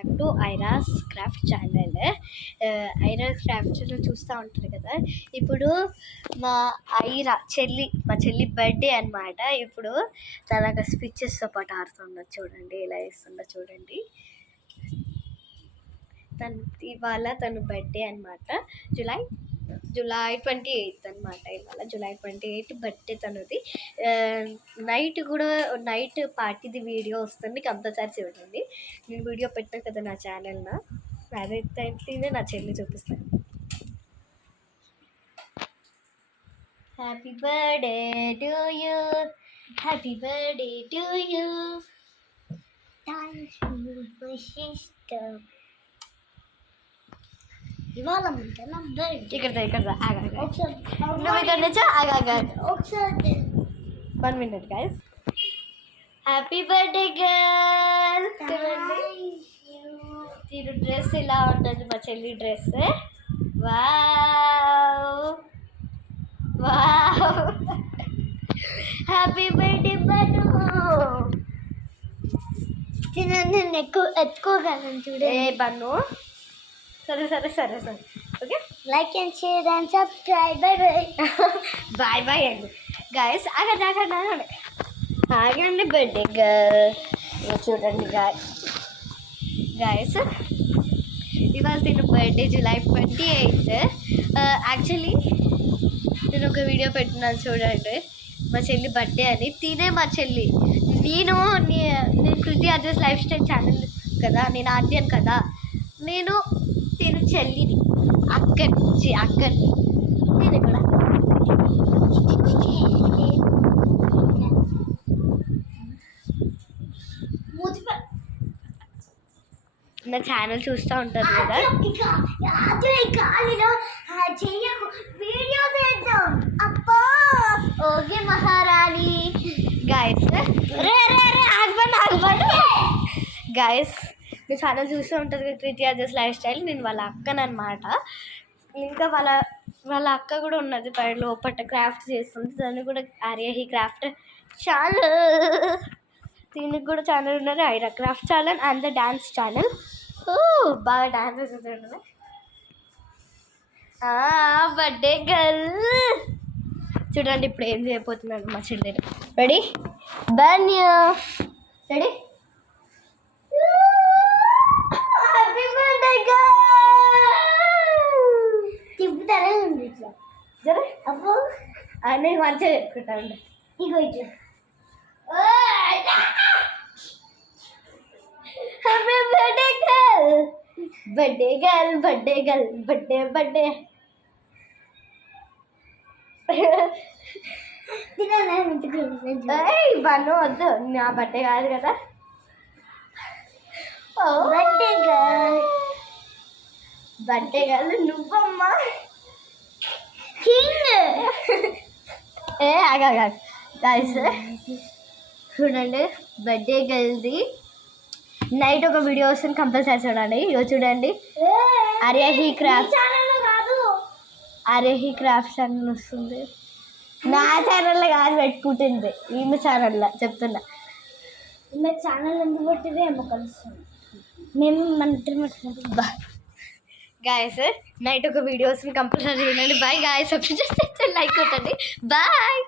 Back to Aira's craft channel. Aira's క్రాఫ్ట్స్లో చూస్తూ ఉంటారు కదా. ఇప్పుడు మా చెల్లి బర్త్డే అనమాట. ఇప్పుడు తనకు స్పీచెస్తో పాటు ఆడుతుండదు చూడండి, ఎలా వేస్తుందో చూడండి. ఇవాళ తను బర్త్డే అనమాట. జూలై 28 అనమాట. ఇవాళ జూలై 28 బర్త్డే తనది. నైట్ పార్టీది వీడియో వస్తుంది, కంపల్సరీ చూడండి. నేను వీడియో పెట్టాను కదా నా ఛానల్లో, అదైతే నా చెల్లి చూపిస్తాను. Happy birthday to you, happy birthday to you, thanks for sister. ఇవాళ ఇక్కడ నువ్వు ఇక్కడ నుంచో ఒకసారి 1 minute guys. Happy birthday girl. తీరు డ్రెస్ ఇలా ఉంటుంది, మా చెల్లి dress. Wow wow, happy birthday Banu. నేను ఎక్కువ ఎత్తుకోగలను చూడే బను. సరే okay, like and share and subscribe. Bye bye అండి గైస్. ఆగండి బర్త్డే గర్ల్ చూడండి గైస్. ఇవాళ తిన బర్త్డే జూలై 28. యాక్చువల్లీ నేను ఒక వీడియో పెట్టినాను చూడండి, మా చెల్లి బర్త్డే అని. తినే మా చెల్లి. నేను కృతి అడ్రస్ లైఫ్ స్టైల్ ఛానల్ కదా, నేను ఆద్యాను కదా. నేను తిను చెల్లిని, అక్కని నేను కూడా నా ఛానల్ చూస్తూ ఉంటారు కదా. ఓకే మహారాణి. గైస్ గైస్, మీ ఛానల్ చూస్తూ ఉంటుంది కదా కృతి అజస్ లైఫ్ స్టైల్. నేను వాళ్ళ అక్కనమాట. ఇంకా వాళ్ళ అక్క కూడా ఉన్నది లోపల క్రాఫ్ట్ చేస్తుంది. దాన్ని కూడా ఆర్యహి క్రాఫ్ట్ ఛానల్, దీనికి కూడా ఛానల్ ఉన్నది, Aira craft channel and the dance channel. బాగా డ్యాన్స్ వేస్తుంది. బర్త్డే గర్ల్ చూడండి ఇప్పుడు ఏం చేయబోతున్నాడు మా చెల్లెలు. రెడీ బన్యూ, రెడీ. హ్యాపీ బర్త్డే తిప్పుతానే ఉంది ఇట్లా సరే. అప్పుడు నేను మంచిగా చెప్పుకుంటాను. ఇగో ఇట్లా happy birthday girl, birthday girl, birthday girl, birthday Banu వద్దు, నా బర్త్డే కాదు కదా. బర్త్డే గర్ల్ నువ్వమ్మా కింగ్. గైస్ చూడండి, బర్త్డే గర్ల్ది నైట్ ఒక వీడియో వస్తుంది, కంపల్సరీ చూడండి. ఇగో చూడండి, ఆర్యహి క్రాఫ్ట్స్ అని వస్తుంది. నా ఛానల్లో కాదు పెట్టుకుంటుంది, ఈమె ఛానల్లో చెప్తున్నా. ఈమె ఛానల్ ఎందుకు పెట్టింది ఏమో కలుస్తుంది. మేము మన ఇద్దరు గాయస్ నైట్ ఒక వీడియోస్ని కంపల్సరీ చూడండి. బాయ్ గాయస్, సబ్స్క్రైబ్ చేస్తే లైక్ కొట్టండి. బాయ్.